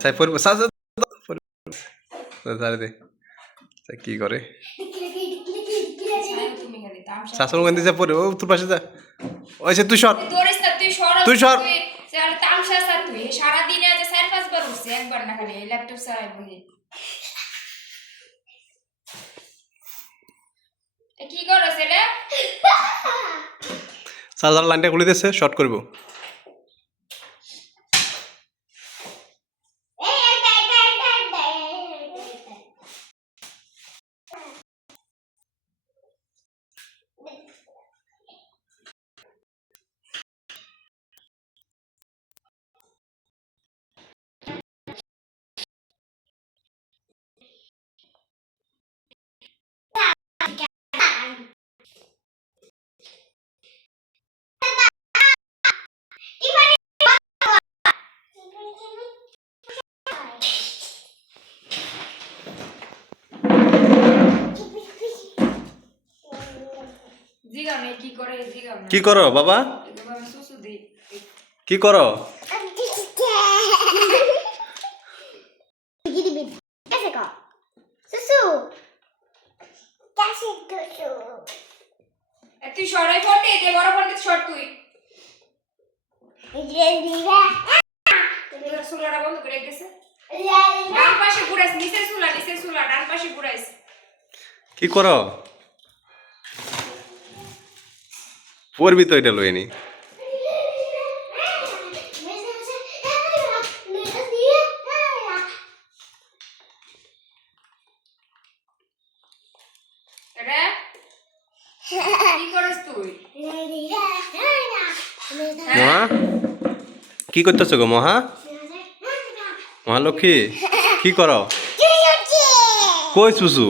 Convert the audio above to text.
সাই পড়ব সা সা সারে দে। সা কি করে শাসন ওখান থেকে পড়ে ও তোর পাশে যা ওই সে তুই সর তুই সর তুই সর। তামসা সা তুই। সারা দিনে আজ চার পাঁচবার উঠছে একবার না খালি ল্যাপটপ চালাই এ কি করো ছেলে চার্জার লাইনটা খুলে দিয়েছে শর্ট করব জিগাও না কি করে বাবা কি করো তুই সরাই ফোন দে বড় ফোন দে সর তুই সুলাটা বন্ধ করে গেছে ডান পাশে ঘুরাইস নিচের সুলা নিচের সুলা ডান পাশে ঘুরাইস কি করো পড়বি তো এটা লইনি রে কি করিস তুই? মহা কি করতেছো গো মহা? মহালক্ষ্মী কি করো? কই সুসু?